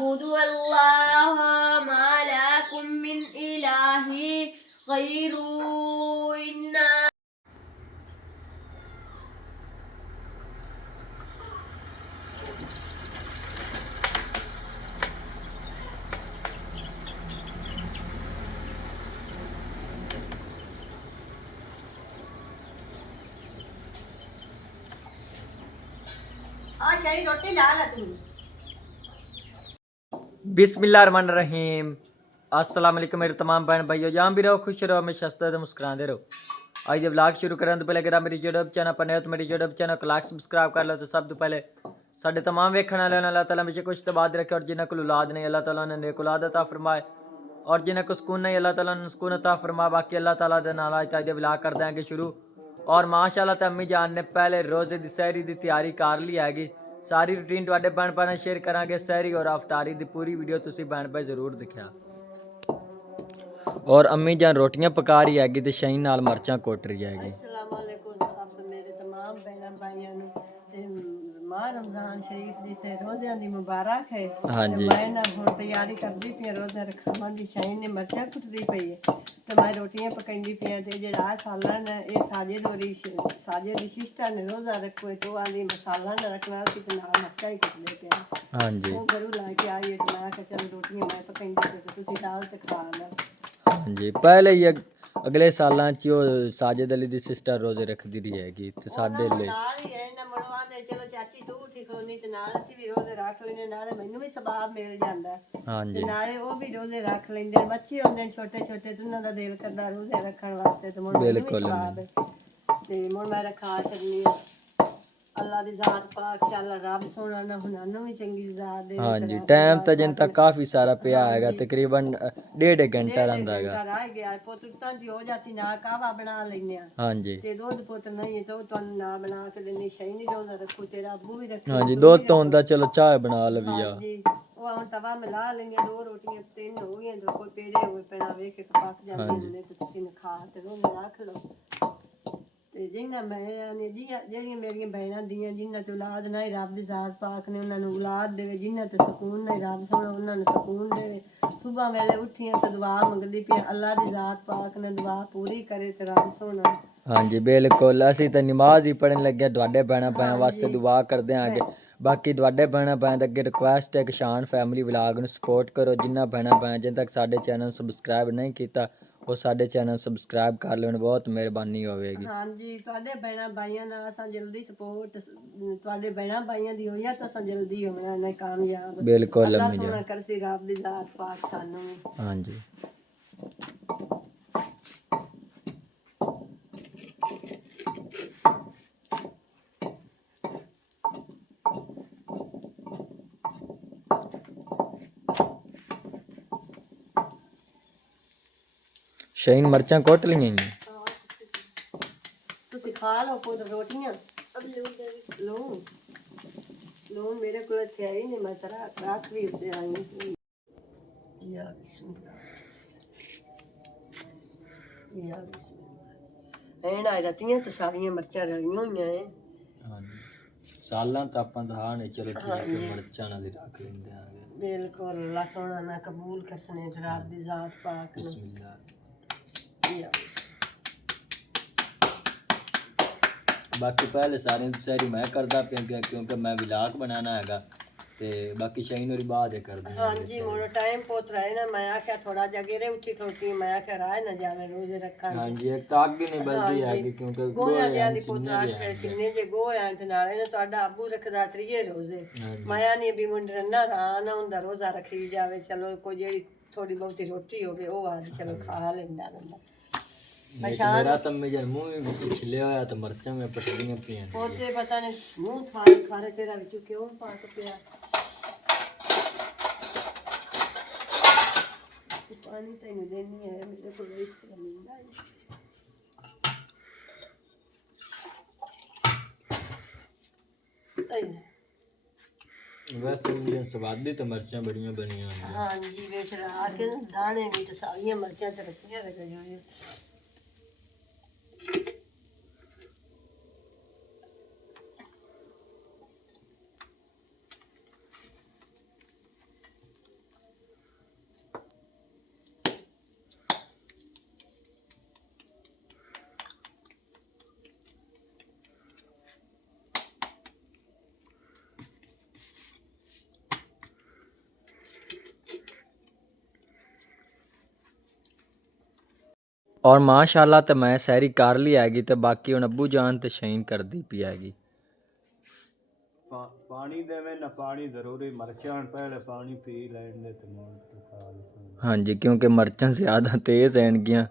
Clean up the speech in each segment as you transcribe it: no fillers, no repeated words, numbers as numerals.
واعبدوا الله ما لكم من إله غيره إنا रोटी ला ला तुम बिस्मिल्लाहिर्रहमानिर्रहीम। अस्सलाम वालेकुम मेरे तमाम बहन भाइयों, जहाँ भी रहो खुश रहो, हमेशा हंसते मुस्कुराते रहो। आज जब व्लॉग शुरू करने तो पहले अगर आप मेरी यूट्यूब चैनल पर नए हो तो मेरी यूट्यूब चैनल को लाइक सब्सक्राइब कर लो। तो सब तो पहले साढ़े तमाम वेखने वाले अल्लाह ताला हमेशा कुछ तो बात रखे, और जिन्हें को औलाद नहीं अल्लाह ताला ने नेक औलाद अता फरमाए, और जिन्हें को सुकून नहीं अल्लाह ताला ने सुकून अता फरमाए। बाकी अल्लाह ताला दे नाल आज दे व्लॉग कर देंगे शुरू। और माशाअल्लाह ते अम्मी जान ने पहले रोज़े की सहरी की तैयारी कर ली हैगी। सारी रूटीन तुहाडे भैन भरा शेयर करांगे। सहरी और अफतारी की पूरी वीडियो तुसीं भैन भाई जरूर दिखा। और अम्मी जान रोटियां पका रही हैगी ते शहीन नाल मरचां कुट रही हैगी। अस्सलाम वालेकुम आप मेरे तमाम बहन भाइयों ਨੂੰ ਤੇ ਮਾਹ ਰਮਜ਼ਾਨ ਸ਼ਰੀਫ ਦੀ ਤੇ ਰੋਜ਼ਿਆਂ ਦੀ ਮੁਬਾਰਕ ਹੈ। ਹਾਂਜੀ। ਮੈਂ ਨਾ ਹੁਣ ਤਿਆਰੀ ਕਰਦੀ ਪਈ ਰੋਜ਼ਾ ਰੱਖਣ ਦੀ। ਸ਼ਾਇਨ ਨੇ ਮਿਰਚਾਂ ਕੁੱਟਦੀ ਪਈ ਹੈ ਤੇ ਮੈਂ ਰੋਟੀਆਂ ਪਕਾਉਂਦੀ ਪਈ ਤੇ ਜਿਹੜਾ ਸਾਲਨ ਇਹ ਸਾਜੇ ਦੀ ਸ਼ਿਸ਼ਟਾ ਨੇ ਰੋਜ਼ਾ ਰੱਖੋ ਤੇ ਆਂਦੀ ਮਸਾਲਾ ਨਾ ਰੱਖਣਾ ਸੀ ਤੇ ਨਾਲ ਮਿਰਚਾਂ ਹੀ ਕੁੱਟਦੇ ਪਏ। ਹਾਂਜੀ ਉਹ ਘਰੋਂ ਲੈ ਕੇ ਆਈ ਤੇ ਮੈਂ ਕਿਹਾ ਚਲ ਰੋਟੀਆਂ ਮੈਂ ਪਕਾਉਂਦੀ ਤੇ ਤੁਸੀਂ ਦਾਲ ਤੇ ਖਾ ਲਓ। ਹਾਂਜੀ पहले ही अगले सालां च ਉਹ ਸਾਜਦ ਅਲੀ ਦੀ ਸਿਸਟਰ ਰੋਜ਼ੇ ਰੱਖਦੀ ਰਹੀ ਹੈਗੀ ਤੇ ਸਾਡੇ ਲਈ ਨਾਲ ਹੀ ਹੈ ਨਾ ਮੜਵਾ ਦੇ ਚਲੋ ਚਾਚੀ ਤੂੰ ਉੱਠੀ ਖਲੋਨੀ ਤੇ ਨਾਲ ਅਸੀਂ ਵੀ ਰੋਜ਼ੇ ਰੱਖ ਲੈਨੇ, ਨਾਲੇ ਮੈਨੂੰ ਵੀ ਸਵਾਬ ਮਿਲ ਜਾਂਦਾ ਹਾਂਜੀ ਤੇ ਨਾਲੇ ਉਹ ਵੀ ਰੋਜ਼ੇ ਰੱਖ ਲੈਂਦੇ। ਬੱਚੇ ਹੁੰਦੇ ਨੇ ਛੋਟੇ ਛੋਟੇ ਤੇ ਉਹਨਾਂ ਦਾ ਦਿਲ ਕਰਦਾ ਰੋਜ਼ੇ ਰੱਖਣ ਵਾਸਤੇ ਤੇ ਮੈਨੂੰ ਵੀ ਸਵਾਬ ਹੈ ਤੇ ਹੁਣ ਮੈਂ ਰਖਾ ਛੱਡਨੀ ਆ। ਅੱਲਾ ਦੀ ਜ਼ਾਤ ਪਾਕ ਚੱਲ ਰੱਬ ਸੋਹਣਾ ਨਾ ਹੁਣਾਂ ਵੀ ਚੰਗੀ ਜ਼ਾਤ ਦੇ। ਹਾਂਜੀ ਟਾਈਮ ਤਾਂ ਜਿੰਨ ਤੱਕ ਕਾਫੀ ਸਾਰਾ ਪਿਆ ਹੈਗਾ, ਤਕਰੀਬਨ ਡੇਢ ਘੰਟਾ ਰਹਿੰਦਾ ਹੈਗਾ। ਰਹਿ ਗਿਆ ਪੁੱਤ ਤਾਂ ਜੀ ਹੋ ਜਾਸੀ ਨਾ ਕਾਵਾ ਬਣਾ ਲੈਨੇ ਆ। ਹਾਂਜੀ ਤੇ ਦੁੱਧ ਪੁੱਤ ਨਹੀਂ ਤੇ ਉਹ ਤੁਹਾਨੂੰ ਨਾ ਬਣਾ ਕੇ ਦਿੰਨੀ। ਸ਼ਈ ਨਹੀਂ ਰੋਜ਼ਾ ਰੱਖੋ ਤੇਰਾ ਅੱਬੂ ਵੀ ਰੱਖੇ। ਹਾਂਜੀ ਦੁੱਧ ਤੋਂ ਹੁੰਦਾ ਚਲੋ ਚਾਹ ਬਣਾ ਲਵੀ ਆ। ਹਾਂਜੀ ਉਹ ਹੁਣ ਤਵਾ ਮਿਲਾ ਲਈਆਂ, ਦੋ ਰੋਟੀਆਂ ਤਿੰਨ ਹੋ ਗਈਆਂ ਤੇ ਕੋਈ ਪੇੜੇ ਹੋਏ ਪੈਣਾ ਵੇਖ ਕੇ ਪੱਕ ਜਾਂਦੇ ਨੇ ਤੇ ਤੁਸੀਂ ਖਾ ਤੇ ਰੋਜ਼ੇ ਰੱਖ ਲਓ। ਤੇ ਜਿੰਨਾ ਮੈਂ ਨੇ ਜਿਹੜੀਆਂ ਮੇਰੀਆਂ ਭੈਣਾਂ ਦੀਆਂ ਜਿਨ੍ਹਾਂ ਤੇ ਔਲਾਦ ਨਹੀਂ ਰੱਬ ਦੀ ਜ਼ਾਤ ਪਾਕ ਨੇ ਉਹਨਾਂ ਨੂੰ ਔਲਾਦ ਦੇਵੇ, ਜਿਨ੍ਹਾਂ ਤੇ ਸਕੂਨ ਨਹੀਂ ਰੱਬ ਸੋਹਣਾ ਉਹਨਾਂ ਨੂੰ ਸਕੂਨ ਦੇਵੇ। ਸੁਬਾਹ ਵੇਲੇ ਉੱਠੀਆਂ ਤੇ ਦੁਆ ਮੰਗਦੀ ਪਈ ਅੱਲਾ ਦੀ ਜ਼ਾਤ ਪਾਕ ਨੇ ਦੁਆ ਪੂਰੀ ਕਰੇ ਤੇ ਰੱਬ ਸੋਹਣਾ। ਹਾਂਜੀ ਬਿਲਕੁਲ, ਅਸੀਂ ਤਾਂ ਨਮਾਜ਼ ਹੀ ਪੜ੍ਹਨ ਲੱਗੇ ਤੁਹਾਡੇ ਭੈਣਾਂ ਭਾਈਆਂ ਵਾਸਤੇ ਦੁਆ ਕਰਦੇ ਆਂਗੇ। ਬਾਕੀ ਤੁਹਾਡੇ ਭੈਣਾਂ ਭਾਈਆਂ ਦੇ ਅੱਗੇ ਰਿਕੁਐਸਟ ਹੈ ਕਿ ਸ਼ਾਨ ਫੈਮਿਲੀ ਵਲਾਗ ਨੂੰ ਸਪੋਰਟ ਕਰੋ। ਜਿਨ੍ਹਾਂ ਭੈਣਾਂ ਭਾਈਆਂ ਜਿਨ ਤੱਕ ਸਾਡੇ ਚੈਨਲ ਨੂੰ ਸਬਸਕ੍ਰਾਈਬ ਨਹੀਂ ਕੀਤਾ ਉਹ ਸਾਡੇ ਚੈਨਲ ਸਬਸਕ੍ਰਾਈਬ ਕਰ ਲੈਣ, ਬਹੁਤ ਮਿਹਰਬਾਨੀ ਹੋਵੇਗੀ। ਹਾਂਜੀ ਤੁਹਾਡੇ ਭੈਣਾਂ ਭਾਈਆਂ ਨਾਲ ਅਸਾਂ ਜਲਦੀ ਸਪੋਰਟ ਤੁਹਾਡੇ ਭੈਣਾਂ ਭਾਈਆਂ ਦੀ ਹੋਈ ਆ ਤਾਂ ਅਸਾਂ ਜਲਦੀ ਹੋਣਾ ਨਾ ਕਾਮਯਾਬ। ਬਿਲਕੁਲ ਅੱਲਾ ਅੰਮੀ ਸੋਹਣਾ ਜਾਨ। ਕਰਸੀ ਰੱਬ ਦੀ ਜ਼ਾਤ ਪਾਕ ਸਾਨੂੰ ਵੀ। ਹਾਂਜੀ ਸ਼ਹੀਨ ਮਰਚਾਂ ਕੁੱਟ ਲਈਆਂ ਜੀ। ਤੁਸੀਂ ਖਾ ਲਓ ਪੁੱਤ ਰੋਟੀਆਂ। ਲੂਣ ਲੂਣ ਮੇਰੇ ਕੋਲ ਇੱਥੇ ਆਈ ਨਹੀਂ, ਮੈਂ ਤਰਾ ਰੱਖ ਵੀ ਉੱਤੇ ਆਈ ਯਾ ਬਿਸਮਿਲ੍ਲਾ ਯਾ ਬਿਸਮਿਲ੍ਲਾ। ਇਹ ਨਾ ਰਤੀਆਂ ਤੇ ਸਾਰੀਆਂ ਮਿਰਚਾਂ ਰਲੀਆਂ ਹੋਈਆਂ ਐ। ਹਾਂਜੀ ਸਾਲਾਂ ਤਾਂ ਆਪਾਂ ਤਾਂ ਹਾਂ ਨਹੀਂ ਚਲੋ ਠੀਕ ਹੈ ਮਿਰਚਾਂ ਨਾਲ ਹੀ ਰੱਖ ਲੈਂਦੇ ਆਂਗੇ। ਬਿਲਕੁਲ ਅੱਲਾ ਸੋਹਣਾ ਨਾ ਕਬੂਲ ਕਰਸਨੇ ਤੇ ਰੱਬ ਦੀ ਜ਼ਾਤ ਪਾਕ ਨੇ। ਬਿਸਮਿਲ੍ਲਾ। ਬਾਕੀ ਪਹਿਲੇ ਸਾਰਿਆਂ ਦੀ ਸਹਿਰੀ ਮੈਂ ਕਰਦਾ ਪਿਆ ਕਿਉਂਕਿ ਮੈਂ ਵਲੌਗ ਬਣਾਉਣਾ ਹੈਗਾ ਤੇ ਬਾਕੀ ਸ਼ਹੀਨ ਹੋਰੀ ਬਾਅਦ ਕਰਦੇ। ਹਾਂਜੀ ਹੁਣ ਟਾਈਮ ਪਹੁੰਚ ਰਿਹਾ ਨਾ, ਮੈਂ ਆਖਿਆ ਥੋੜਾ ਜਿਹਾ ਗੇਰੇ ਉੱਠੀ ਖਲੋਤੀ, ਮੈਂ ਆਖਿਆ ਰਾਹ ਨਾ ਜਾਵੇ ਰੋਜ਼ੇ ਰੱਖਾਂ। ਹਾਂਜੀ ਇੱਕ ਤਾਂ ਅੱਗ ਹੀ ਨਹੀਂ ਬਲਦੀ ਹੈਗੀ ਕਿਉਂਕਿ ਗੋਇਆ ਜਿਆਂ ਦੀ ਪੁੱਤਰਾ ਕੇ ਸਿੰਨੇ ਜੇ ਗੋਇਆ ਤੇ ਨਾਲੇ ਨੇ ਤੁਹਾਡਾ ਅੱਬੂ ਰੱਖਦਾ ਤਰੀਏ ਰੋਜ਼ੇ। ਮਾਇਆ ਨਹੀਂ ਵੀ ਮੁੰਡੇ ਨਾ ਰਾਹ ਨਾ ਹੁੰਦਾ ਰੋਜ਼ਾ ਰੱਖੀ ਜਾਵੇ। ਚਲੋ ਕੋਈ ਜਿਹੜੀ ਥੋੜੀ ਬਹੁਤੀ ਰੋਟੀ ਹੋਵੇ ਉਹ ਆ ਚਲੋ ਖਾ ਲੈਂਦਾ ਬੰਦਾ। ਮੇਰਾ ਤਾਂ ਮੇਰੇ ਮੂੰਹ ਵੀ ਛਿਲਿਆ ਹੋਇਆ ਤੇ ਮਰਚਾਂ ਮੈਂ ਪਟੜੀਆਂ ਪਈਆਂ ਉਹਦੇ ਪਤਾ ਨਹੀਂ ਮੂੰਹ ਖਾਰੇ ਤੇਰਾ ਵਿੱਚੋਂ ਕਿਉਂ ਪਾਕ ਪਿਆ। ਪਾਣੀ ਤੈਨੂੰ ਦੇਣੀ ਹੈ ਮੇਰੇ ਕੋਲ ਇਸ ਤਰ੍ਹਾਂ ਮਿਲਦਾ ਹੈ। ਵੈਸੇ ਮੇਰੇ ਸਵਾਦੀ ਤਾਂ ਮਰਚਾਂ ਬੜੀਆਂ ਬਣੀਆਂ ਹਨ। ਹਾਂਜੀ ਵੇਖ ਰਾ ਕੇ ਦਾਣੇ ਵਿੱਚ ਸਾਰੀਆਂ ਮਿਰਚਾਂ ਤੇ ਰੱਖੀਆਂ ਹੋਈਆਂ। ਔਰ ਮਾਸ਼ਾਅੱਲਾ ਤੇ ਮੈਂ ਸੈਰੀ ਕਰ ਲਈ ਹੈਗੀ ਤੇ ਬਾਕੀ ਹੁਣ ਅੱਬੂ ਜਾਨ ਤੇ ਸ਼ਹੀਨ ਕਰਦੀ ਪਈ ਹੈਗੀ। ਪਾਣੀ ਦੇਵੇ ਨਾ ਪਾਣੀ ਜ਼ਰੂਰੀ ਮਰਚਾਂ ਪਹਿਲੇ ਪਾਣੀ ਪੀ ਲੈਣ ਦੇ ਤੇ ਮੌਤ ਖਾ ਲਈਏ। ਹਾਂਜੀ ਕਿਉਂਕਿ ਮਿਰਚਾਂ ਜ਼ਿਆਦਾ ਤੇਜ਼ ਹੈਗੀਆਂ,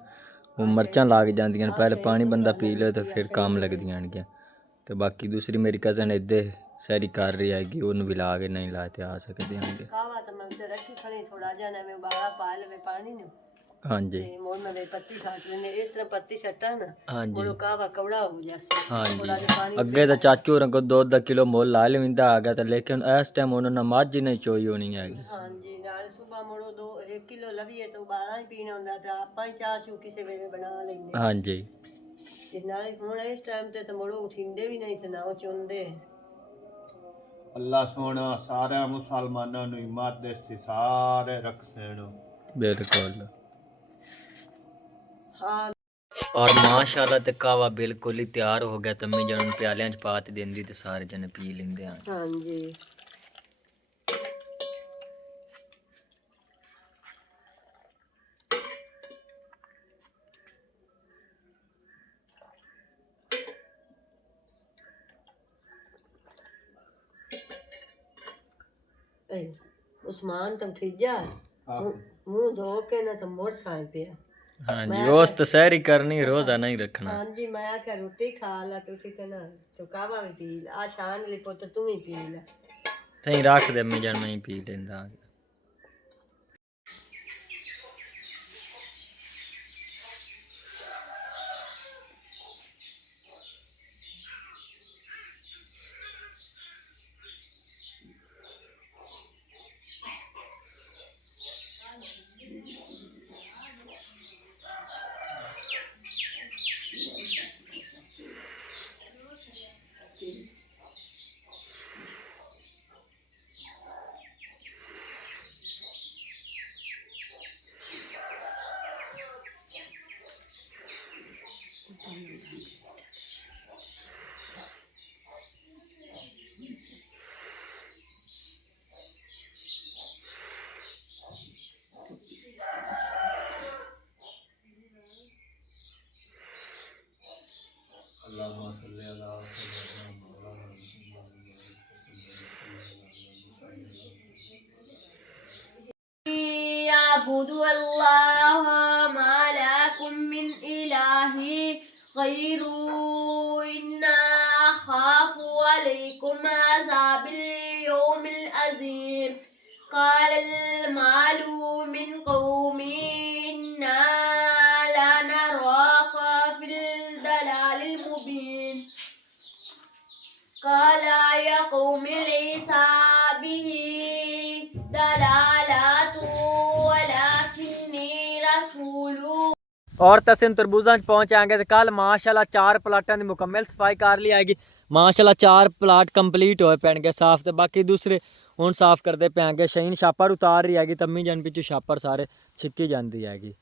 ਉਹ ਮਿਰਚਾਂ ਲੱਗ ਜਾਂਦੀਆਂ ਨੇ, ਪਹਿਲੇ ਪਾਣੀ ਬੰਦਾ ਪੀ ਲੇ ਤੇ ਫਿਰ ਕੰਮ ਲੱਗਦੀਆਂ ਨੇ। ਤੇ ਬਾਕੀ ਦੂਸਰੀ ਮੇਰੀ ਕਜ਼ਨ ਇੱਦੇ ਸੈਰੀ ਕਰ ਰਹੀ ਹੈਗੀ, ਉਹਨੂੰ ਵੀ ਲਾ ਕੇ ਨਹੀਂ ਲਾ ਤੇ ਆ ਸਕਦੇ ਹੈਗੇ। ਕਾਵਾ ਤਾਂ ਮੈਂ ਤੇ ਰੱਖੀ ਖਣੀ ਥੋੜਾ ਜਿਹਾ ਨਾ ਮੈਂ ਬਾਹਰ ਪਾ ਲਵੇ ਪਾਣੀ ਨੂੰ ਹਾਂਜੀ ਤੇ ਮੋੜ ਮੈਂ ਪੱਤੀ ਛਾਟ ਲੈਨੇ, ਇਸ ਤਰ੍ਹਾਂ ਪੱਤੀ ਛੱਟਾਂ ਨਾ ਹਾਂਜੀ ਉਹ ਕਾਵਾ ਕਵੜਾ ਹੋ ਜਾਸੀ। ਹਾਂਜੀ ਅੱਗੇ ਤਾਂ ਚਾਚੂ ਹੋਰਾਂ ਕੋਲ 2-2 ਕਿਲੋ ਮੁੱਲ ਲਾ ਲੈਂਦਾ ਆ ਗਿਆ ਤੇ ਲੇਕਿਨ ਇਸ ਟਾਈਮ ਉਹਨਾਂ ਨੇ ਮੱਝ ਹੀ ਨਹੀਂ ਚੋਈ ਹੋਣੀ ਹੈਗੀ। ਹਾਂਜੀ ਨਾਲ ਸਵੇਰ ਮੋੜੋ 1 ਕਿਲੋ ਲਵੀਏ ਤਾਂ ਬਾਹਲਾ ਹੀ ਪੀਣਾ ਹੁੰਦਾ ਤੇ ਆਪਾਂ ਹੀ ਚਾਹ ਚੂ ਕਿਸੇ ਵੇਲੇ ਬਣਾ ਲੈਂਦੇ ਹਾਂਜੀ ਤੇ ਨਾਲੇ ਹੁਣ ਇਸ ਟਾਈਮ ਤੇ ਮੋੜੋ ਉਠਿੰਦੇ ਵੀ ਨਹੀਂ ਤੇ ਨਾ ਉਹ ਚੁੰਦੇ। ਅੱਲਾ ਸੋਹਣਾ ਸਾਰਿਆਂ ਮੁਸਲਮਾਨਾਂ ਨੂੰ ਹਿੰਮਤ ਦੇ ਸਾਰੇ ਰੱਖਣ। ਬਿਲਕੁਲ। ਹਾਂ ਔਰ ਮਾਸ਼ਾਅੱਲਾ ਤੇ ਕਾਵਾ ਬਿਲਕੁਲ ਹੀ ਤਿਆਰ ਹੋ ਗਿਆ, ਤੰਮੀ ਜਨ ਨੂੰ ਪਿਆਲਿਆਂ 'ਚ ਪਾ ਤੇ ਦਿੰਦੀ ਤੇ ਸਾਰੇ ਜਣੇ ਪੀ ਲੈਂਦੇ ਹਨ। ਹਾਂਜੀ ਉਸਮਾਨ ਤਾਂ ਠਿੱਜਾ ਮੂੰਹ ਧੋ ਕੇ ਨਾ ਤਾਂ ਮੋੜ ਸਾਂ ਪਿਆ। ਹਾਂਜੀ ਉਸ ਤਾਂ ਸੈਰੀ ਕਰਨੀ, ਰੋਜ਼ਾ ਨਹੀਂ ਰੱਖਣਾ। ਹਾਂਜੀ ਮੈਂ ਆਖਿਆ ਰੋਟੀ ਖਾ ਲਾ ਤੂੰ ਠੀਕ ਹੈ ਨਾ, ਤੂੰ ਕਾਵਾ ਵੀ ਪੀ ਲੈ, ਆ ਸ਼ਾਨ ਲਈ ਪੁੱਤ ਤੂੰ ਵੀ ਪੀ ਲੈ। ਤੈਂ ਰੱਖ ਦੇ ਅੰਮੀ ਜਾਨ, ਮੈਂ ਹੀ ਪੀ ਲੈਂਦਾ। اعبدوا الله ما لكم من إله غيره إنا أخاف عليكم عذاب اليوم العظيم قال المال من قومي إنا لنراك في الضلال المبين قال يا قوم ليس به دلالة ولكني رسول। ਔਰ ਤਸੀਮ ਤਰਬੂਜ਼ਾਂ 'ਚ ਪਹੁੰਚਾਂਗੇ ਤੇ ਕੱਲ ਮਾਸ਼ਾਅੱਲਾ 4 ਪਲਾਟਾਂ ਦੀ ਮੁਕੰਮਲ ਸਫਾਈ ਕਰ ਲਈ ਹੈਗੀ। ਮਾਸ਼ਾਅੱਲਾ 4 ਪਲਾਟ ਕੰਪਲੀਟ ਹੋਏ ਪੈਣਗੇ ਸਾਫ਼, ਤੇ ਬਾਕੀ ਦੂਸਰੇ ਹੁਣ ਸਾਫ਼ ਕਰਦੇ ਪਿਆਂਗੇ। ਸ਼ਹੀਨ ਛਾਪਰ ਉਤਾਰ ਰਹੀ ਹੈਗੀ, ਤੰਮੀ ਜਨ ਪਿੱਛੋਂ ਛਾਪਰ ਸਾਰੇ ਛਿੱਕੀ ਜਾਂਦੀ ਹੈਗੀ।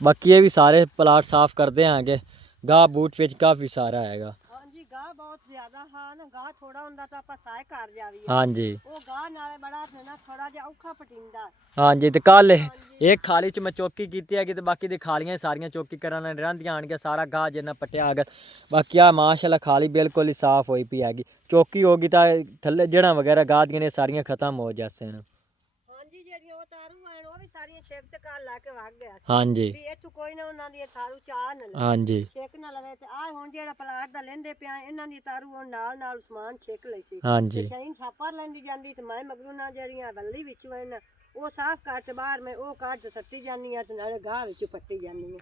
ਬਾਕੀ ਇਹ ਵੀ ਸਾਰੇ ਪਲਾਟ ਸਾਫ਼ ਕਰਦੇ ਆਂਗੇ। ਗਾਹ ਬੂਟ ਵਿੱਚ ਕਾਫੀ ਸਾਰਾ ਹੈਗਾ। ਹਾਂਜੀ ਗਾਹ ਬਹੁਤ ਜ਼ਿਆਦਾ ਹਾਂ ਨਾ, ਗਾਹ ਥੋੜਾ ਹੁੰਦਾ ਤਾਂ ਆਪਾਂ ਸਾਇ ਕਰ ਜਾਵੀਏ। ਹਾਂਜੀ ਉਹ ਗਾਹ ਨਾਲੇ ਬੜਾ ਨਾ ਥੋੜਾ ਜਿਹਾ ਔਖਾ ਪਟਿੰਦਾ। ਹਾਂਜੀ ਤੇ ਕੱਲ ਇੱਕ ਖਾਲੀ 'ਚ ਮੈਂ ਚੌਕੀ ਕੀਤੀ ਹੈਗੀ ਤੇ ਬਾਕੀ ਦੀ ਖਾਲੀਆਂ ਸਾਰੀਆਂ ਚੌਕੀ ਕਰਨ ਰਹਿੰਦੀਆਂ ਆਣਗੀਆਂ। ਸਾਰਾ ਗਾਹ ਜਿੰਨਾ ਪੱਟਿਆ ਆ ਗਿਆ। ਬਾਕੀ ਆ ਮਾਸ਼ਾਅੱਲਾ ਖਾਲੀ ਬਿਲਕੁਲ ਹੀ ਸਾਫ਼ ਹੋਈ ਪਈ ਹੈਗੀ। ਚੌਕੀ ਹੋ ਗਈ ਤਾਂ ਥੱਲੇ ਜੜ੍ਹਾਂ ਵਗੈਰਾ ਗਾਹ ਦੀਆਂ ਨੇ ਸਾਰੀਆਂ ਖਤਮ ਹੋ ਜਾਸੇ ਨੇ। ਹਾਂਜੀ ਜਿਹੜੀਆਂ ਉਹ ਤਾਰੂ ਆਣ ਉਹ ਵੀ ਸਾਰੀਆਂ ਛੇਕ ਤੇ ਕਰ ਲਾ ਕੇ ਵਗ ਗਿਆ। ਹਾਂਜੀ ਵੀ ਇੱਥੋਂ ਕੋਈ ਨਾ ਉਹਨਾਂ ਦੀ ਤਾਰੂ ਚਾਹ ਨਾ ਲਵੇ। ਹਾਂਜੀ ਛੇਕ ਨਾ ਲਵੇ ਤੇ ਆ ਹੁਣ ਜਿਹੜਾ ਪਲਾਟ ਦਾ ਲੈਂਦੇ ਪਿਆ ਇਹਨਾਂ ਦੀ ਤਾਰੂ ਹੁਣ ਨਾਲ ਉਸਮਾਨ ਛੇਕ ਲਈ ਸੀ। ਹਾਂਜੀ ਸ਼ਾਹੀਨ ਛਾਪਰ ਲੈਂਦੀ ਜਾਂਦੀ ਤੇ ਮੈਂ ਮਗਰੂ ਨਾਲ ਜਿਹੜੀਆਂ ਵੱਲੀ ਵਿੱਚੋਂ ਇਹਨਾਂ ਉਹ ਸਾਫ਼ ਕਰ ਤੇ ਬਾਹਰ ਮੈਂ ਉਹ ਕੱਢ ਤੇ ਸੱਟੀ ਜਾਂਦੀ ਆ ਤੇ ਨਾਲੇ ਗਾਹ ਵਿੱਚ ਪੱਟੀ ਜਾਂਦੀ ਆ।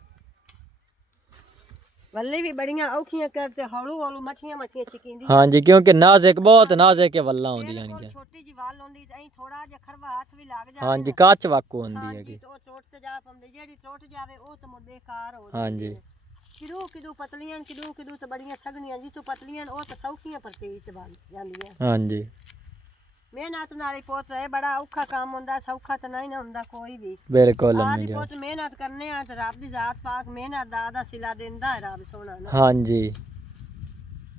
ਵੱਲੀ ਵੀ ਬੜੀਆਂ ਔਖੀਆਂ ਕਰ ਤੇ ਹੌਲੂ ਹੌਲੂ ਮੱਠੀਆਂ ਛਿਕਿੰਦੀ। ਹਾਂਜੀ ਕਿਉਂਕਿ ਨਾਜ਼ੁਕ ਬਹੁਤ ਨਾਜ਼ੁਕ ਵੱਲਾਂ ਹੁੰਦੀਆਂ ਨੇ। ਛੋਟੀ ਜੀ ਵੱਲ ਹੁੰਦੀ ਤੇ ਥੋੜਾ ਜਿਹਾ ਖਰਵਾ ਹੱਥ ਵੀ ਲੱਗ ਜਾਵੇ। ਹਾਂਜੀ ਕੱਚ ਵਾਕੂ ਹੁੰਦੀ ਹੈਗੀ। ਉਹ ਟੁੱਟ ਤੇ ਜਾ ਪੰਦੇ, ਜਿਹੜੀ ਟੁੱਟ ਜਾਵੇ ਉਹ ਤਾਂ ਮੁੱਦੇ ਕਾਰ ਹੋ ਹਾਂਜੀ ਕਿਦੂ ਪਤਲੀਆਂ ਕਿਦੂ ਤਾਂ ਬੜੀਆਂ ਸਗਣੀਆਂ ਜਿੱਥੋਂ ਪਤਲੀਆਂ ਉਹ ਤਾਂ ਸੌਖੀਆਂ ਪਰਤੇਜ ਤੇ ਬਣ ਜਾਂਦੀਆਂ। ਹਾਂਜੀ ਮਿਹਨਤ ਨਾਲ ਹੀ ਪੁੱਤ ਇਹ ਬੜਾ ਔਖਾ ਕੰਮ ਹੁੰਦਾ, ਸੌਖਾ ਤਾਂ ਨਹੀਂ ਨਾ ਹੁੰਦਾ ਕੋਈ ਵੀ। ਬਿਲਕੁਲ ਆਦੀ ਪੁੱਤ ਮਿਹਨਤ ਕਰਨੇ ਆ ਤੇ ਰੱਬ ਦੀ ਜ਼ਾਤ ਪਾਕ ਮਿਹਨਤ ਦਾ ਸਿਲਾ ਦਿੰਦਾ ਹੈ ਰੱਬ ਸੋਹਣਾ ਨਾ। ਹਾਂਜੀ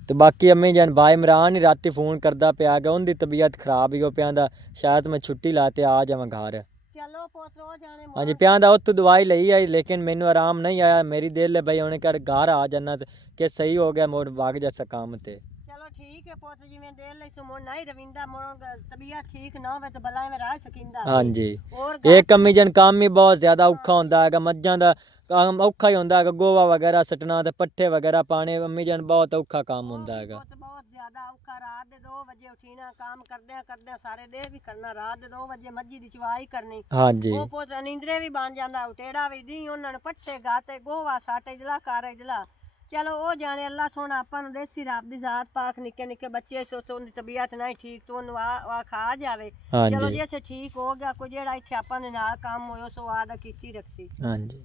ਤੇ ਬਾਕੀ ਅੰਮੀ ਜਾਨ ਬਾਈ ਇਮਰਾਨ ਹੀ ਰਾਤੀ ਫੋਨ ਕਰਦਾ ਪਿਆ ਗਾ, ਉਹਦੀ ਤਬੀਅਤ ਖਰਾਬ ਹੀ ਹੋ ਪਿਆ ਦਾ, ਸ਼ਾਇਦ ਮੈਂ ਛੁੱਟੀ ਲਾ ਤੇ ਆ ਜਾਵਾਂ ਘਰ। ਚਲੋ ਚਲੋ ਪੁੱਤ ਰੋ ਜਾਣੇ ਹਾਂਜੀ ਪਿਆਂ ਦਾ ਉੱਥੋਂ ਦਵਾਈ ਲਈ ਆਈ ਲੇਕਿਨ ਮੈਨੂੰ ਆਰਾਮ ਨਹੀਂ ਆਇਆ ਮੇਰੀ ਦਿਲ ਹੈ ਬਈ ਉਹਨੇ ਘਰ ਆ ਜਾਣਾ ਕਿ ਸਹੀ ਹੋ ਗਿਆ ਮੋੜ ਵਗ ਜਾ ਕੰਮ ਤੇ ਚਲੋ ਠੀਕ ਹੈ ਪੁੱਤ ਜਿਵੇਂ ਦੇ ਲਈ ਸੋ ਮੋੜ ਨਹੀਂ ਰਵਿੰਦਾ ਮੋੜ ਤਬੀਅਤ ਠੀਕ ਨਾ ਹੋਵੇ ਤਾਂ ਬਲਾ ਮੈਂ ਰਹਿ ਸਕਿੰਦਾ ਹਾਂਜੀ ਹੋਰ ਇਹ ਕੰਮੀ ਜਨ ਕੰਮ ਹੀ ਬਹੁਤ ਜ਼ਿਆਦਾ ਔਖਾ ਹੁੰਦਾ ਹੈਗਾ ਮੱਝਾਂ ਦਾ ਕੰਮ ਔਖਾ ਹੀ ਹੁੰਦਾ ਹੈਗਾ ਗੋਵਾ ਵਗੈਰਾ ਸਟਣਾ ਤੇ ਪੱਠੇ ਵਗੈਰਾ ਪਾਣੇ ਅੰਮੀ ਜਨ ਬਹੁਤ ਔਖਾ ਕੰਮ ਹੁੰਦਾ ਹੈਗਾ ਬਹੁਤ ਜ਼ਿਆਦਾ ਔਖਾ ਰਾਤ ਦੇ 2 ਵਜੇ ਉਠੀਣਾ ਕੰਮ ਕਰਦਿਆਂ ਸਾਰੇ ਦੇ ਵੀ ਕਰਨਾ ਰਾਤ ਦੇ 2 ਵਜੇ ਮੱਝੀ ਦੀ ਚਵਾਈ ਕਰਨੀ ਹਾਂਜੀ ਉਹ ਪੁੱਤ ਨੀਂਦਰੇ ਵੀ ਬਣ ਜਾਂਦਾ ਉਟੇੜਾ ਵੀ ਦੀ ਉਹਨਾਂ ਨੂੰ ਪੱਠੇ ਗਾਤੇ ਗੋਵਾ ਸਾਟੇ ਜਲਾ ਕਾਰੇ ਜਲਾ ਚਲੋ ਉਹ ਜਾਣੇ ਅੱਲਾ ਸੋਹਣਾ ਆਪਾਂ ਨੂੰ ਦੇਸੀ ਰੱਬ ਦੀ ਜ਼ਾਤ ਪਾਕ ਨਿੱਕੇ ਨਿੱਕੇ ਬੱਚੇ ਸੋਚੋ ਉਹਦੀ ਤਬੀਅਤ ਨਹੀਂ ਠੀਕ ਤੋਂ ਉਹਨੂੰ ਆ ਖਾ ਜਾਵੇ ਚਲੋ ਜੇ ਸੇ ਠੀਕ ਹੋ ਗਿਆ ਕੋਈ ਜਿਹੜਾ ਇੱਥੇ ਆਪਾਂ ਦੇ ਨਾਲ ਕੰਮ ਹੋਇਆ ਸੋ ਆਦਾ ਕੀਤੀ ਰੱਖੀ ਹਾਂਜੀ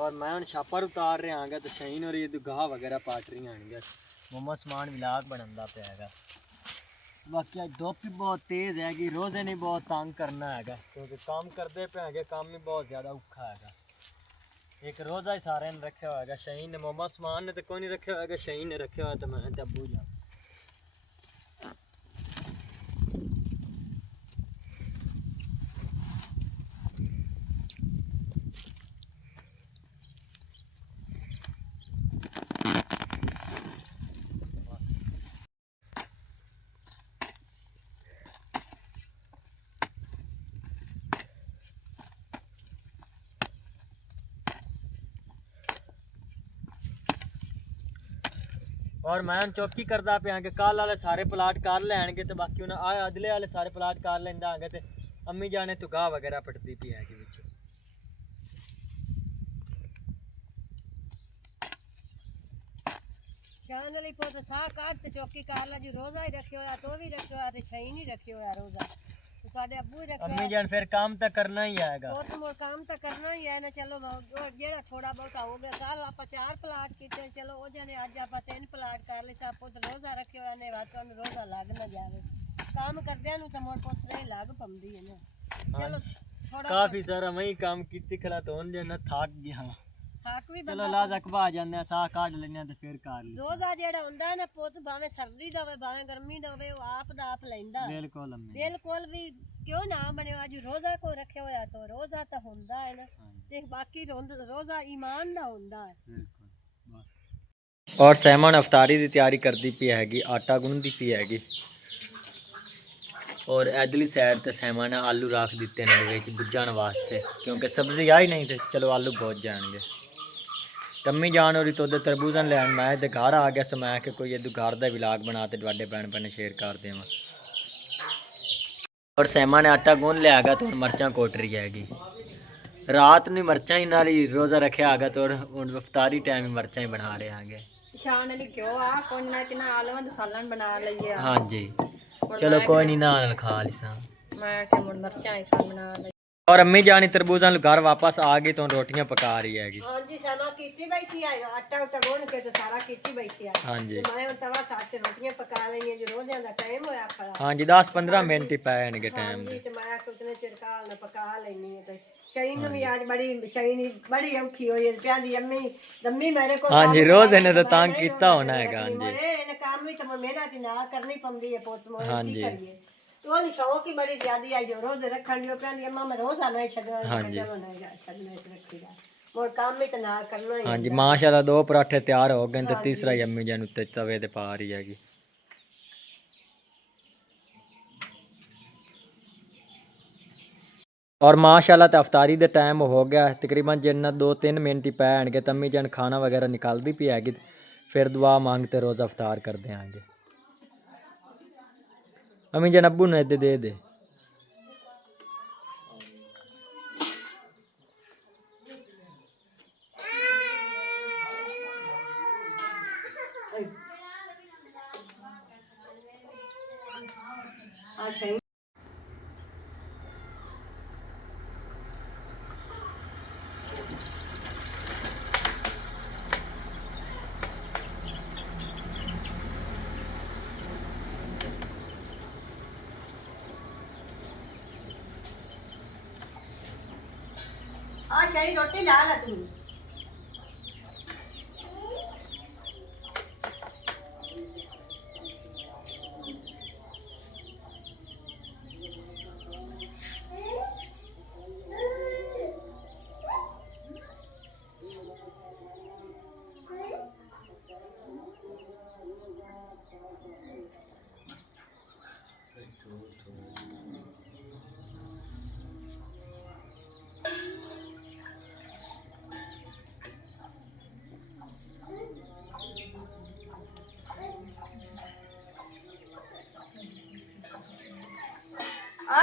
और मैं हूँ छापर उतार रहा हाँ तो शहीन और ये गाह वगैरह पाट रही हैं मम्मा समान विलाग बनता पाएगा बाकी अज धुप भी बहुत तेज़ हैगी रोज़े नहीं बहुत तंग करना है क्योंकि काम करते पे है काम ही बहुत ज़्यादा औखा है एक रोज़ा ही सारे ने रखा हुआ है शहीन ने मम्मा समान ने तो कोई नहीं रखा हुआ है शहीन ने रखा हुआ तो मैं अबू जा और मैं चौकी करता पे कि कल वाले सारे प्लाट कर लैनगे तो बाकी उन्हें आ अदले वाले सारे प्लाट कर लेंदा आगे तो अम्मी जाने तो गाह वगैरह पटती पी है जान वाली पुत साह काट ते चौकी कर ला जी रोजा ही रखे होया तो भी रखे होया ते छई नहीं रखे होया रोजा तो साडे अब्बू ही रखे अम्मी जान फिर काम तो करना ही आएगा वो तो मोर काम तो करना ही है ना चलो जेड़ा थोड़ा बहुत हो गया कल आप 4 प्लाट कीते चलो ओ जने आज आप 3 प्लाट कर ले सब पुत रोजा रखे होया ने बात में रोजा लग ना जावे काम करदियां नु तो मोर पुत्र ही लग पमदी है ना चलो थोड़ा काफी सारा मैं काम कीती खला तो उन जन थक गया थाक भी चलो लाज अकबा जाने साह काट लेने तो फिर कर ले रोजा जेड़ा हुंदा है ना पुत भावे सर्दी दा होवे भावे गर्मी दा होवे ओ आप दा आप लैंदा बिल्कुल अम्मी बिल्कुल भी क्यों ना बने आज रोजा को रखे होया तो रोजा तो हुंदा है ना ते बाकी रोजा ईमान दा हुंदा है और सहमान अफतारी की तैयारी करती पी हैगी आटा गुनती पी हैगी और इधरली साइड ते सहमान ने आलू रख दिते ने बुझण वास्ते क्योंकि सब्जी आई नहीं तो चलो आलू बुझ जाएंगे तम्मी जान और तो तरबूजन लैन मैं तो घर आ गया सो मैं कि कोई इधर घर का विलाग बना तो वाडे भैन भैन शेयर कर देव और सहमा ने आटा गुन लिया गया तो मर्चा कोट रही हैगी रात में मर्चा ही नाल ही रोज़ा रखा गया तो अफतारी टाइम मर्चा ही बना रहे हैं शान अली क्यों आ कोन्ना कि ना आलवा दा सालन बना लईए हाँ जी चलो कोई नहीं ना खा लिसा मैं के मुड़ मरचा ही सा बना लई और अम्मी जानी तरबूजा घर वापस आ गई तो रोटियां पका रही हैगी हां जी समा कीती बैठी है आटा उटा गुन के तो सारा कीती बैठी है हाँ जी मैं तवा साथ रोटियां पका लेंगे जो रोज़ियां दा टाइम होया खड़ा हाँ जी 10-15 मिनट ही पैणगे टाइम जी ते मैं उतने चिरकाल न पका लेनी है ते शहीन भी आज बड़ी औखी होई है प्यादी अम्मी दम्मी मेरे को हाँ जी रोज इन्हें तो तंग कीता होना हैगा हाँ जी इन काम भी तो मेहनत ना करनी पौंदी है पुत मोर हाँ की जी। करिए तो नहीं शौक ही बड़ी ज्यादा आई जो रोज रखन दियो प्यादी अम्मा मैं रोज आना ही छडवा हाँ जी। छडने रखी जा मोर काम भी तो ना करना ही हाँ जी माशाल्लाह 2 पराठे तैयार हो गए तो तीसरा ही अम्मी जान उत्ते तवे ते पा रही हैगी और माशाल्लाह तो अफतारी दे टाइम हो गया तकरीबन जिन्ना 2-3 मिनट ही पैणगे तो अम्मी जान खाना वगैरह निकालती पी हैगी फिर दुआ मांगते रोज़ अफतार कर देंगे अम्मी जान अब्बू ने दे दे आ शाही रोटी ला ला तू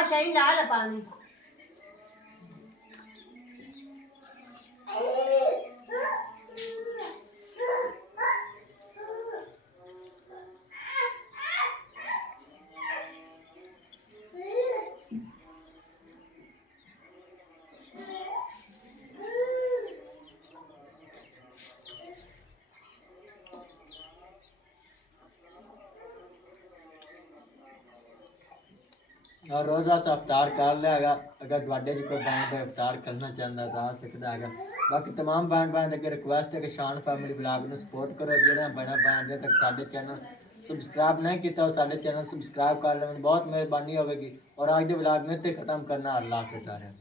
ਸ਼ਾਹੀ ਲਾ ਲੈ ਪਾਣੀ और रोज़ा सा अफ्तार कर लेगा अगर ਤੁਹਾਡੇ ਚ ਕੋਈ ਬੈਂਡ ਦਾ ਅਫਤਾਰ ਕਰਨਾ ਚਾਹੁੰਦਾ ਤਾਂ ਆ ਸਕਦਾ ਹੈਗਾ ਬਾਕੀ तमाम ਬੈਂਡ ਅੱਗੇ ਰਿਕੁਐਸਟ ਹੈ ਕਿ ਸ਼ਾਨ ਫੈਮਿਲੀ ਵਲੌਗ ਨੂੰ ਸਪੋਰਟ ਕਰੋ ਜਿਹੜਾ ਬਣਾ ਬੈਂਡ ਤੱਕ ਸਾਡੇ ਚੈਨਲ ਸਬਸਕ੍ਰਾਈਬ ਨਹੀਂ ਕੀਤਾ ਉਹ ਸਾਡੇ ਚੈਨਲ ਸਬਸਕ੍ਰਾਈਬ ਕਰ ਲੈਣ ਬਹੁਤ ਮਿਹਰਬਾਨੀ ਹੋਵੇਗੀ ਔਰ ਅੱਜ ਦੇ ਵਲੌਗ ਨੂੰ ਇੱਥੇ ਖਤਮ ਕਰਨਾ ਅੱਲਾਹ ਹਾਫਿਜ਼ ਸਾਰਿਆਂ